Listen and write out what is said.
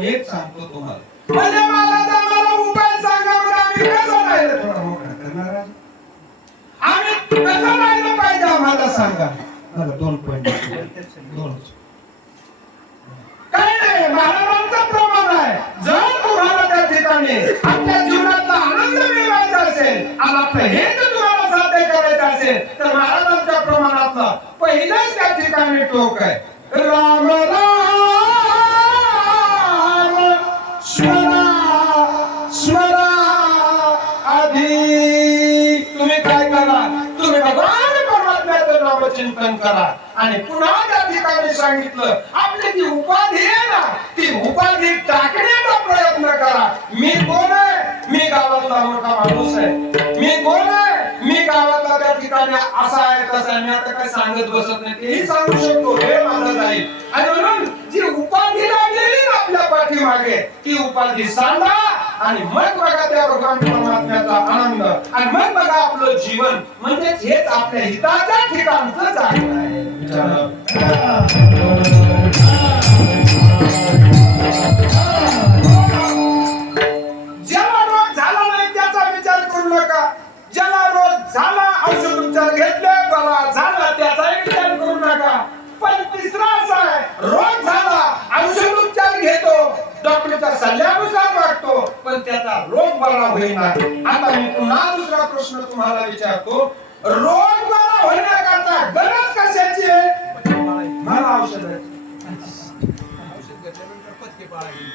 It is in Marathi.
पण एक सांगतो तुम्हाला, म्हणजे मला उपाय सांगा बरं, आम्ही कसं राहिलं थोडा मोकळा करणार आहे. आम्ही कसं राहिलं पाहिजे आम्हाला सांगा. मला 2 पॉइंट काही नाही, महाराजांचं प्रमाण आहे. जर तुम्हाला त्या ठिकाणी आपल्या जीवनातला आनंद मिळवायचा असेल आणि आपलं हेतू तुम्हाला साध्य करायचं असेल तर महाराजांच्या प्रमाणातलं पहिलंच त्या ठिकाणी टोक आहे, राम राम स्मरा स्मरा आधी. तुम्ही काय करा, तुम्ही भगवान परमात्म्याचं नामचिंतन करा. आणि पुन्हा त्या ठिकाणी सांगितलं, आपली ती उपाधी आहे ना, ती उपाधी टाकण्याचा प्रयत्न करा. मी कोण आहे? मी गावातला मोठा माणूस आहे. मी कोण आहे? मी गावातला त्या ठिकाणी असा आहे तसा आहे. मी आता काय सांगत बसत नाही, तेही सांगू शकतो, हे माझं जाईल. आणि म्हणून जी उपाधी लागलेली ना आपल्या पाठीमागे, ती उपाधी सांगा आणि मग बघा त्या भगवान परमात्म्याचा आनंद, आणि मग बघा आपलं जीवन, म्हणजे हेच आपल्या हिताच्या ठिकाणचं जाणं आहे. ज्याला रोग झाला नाही त्याचा विचार करू नका. ज्याला रोग झाला, औषध उपचार घेतले, बरा झाला, त्याचाही विचार करू नका. पण तिसरा असा आहे, रोग झाला, औषध उपचार घेतो, डॉक्टरच्या सल्ल्यानुसार वागतो, पण त्याचा रोग बरा होईना. आता मी पुन्हा दुसरा प्रश्न तुम्हाला विचारतो, रोग बरा होण्याकरता गरज कशाची आहे? मला औषध घेतल्यानंतर पथ्य पाळायची.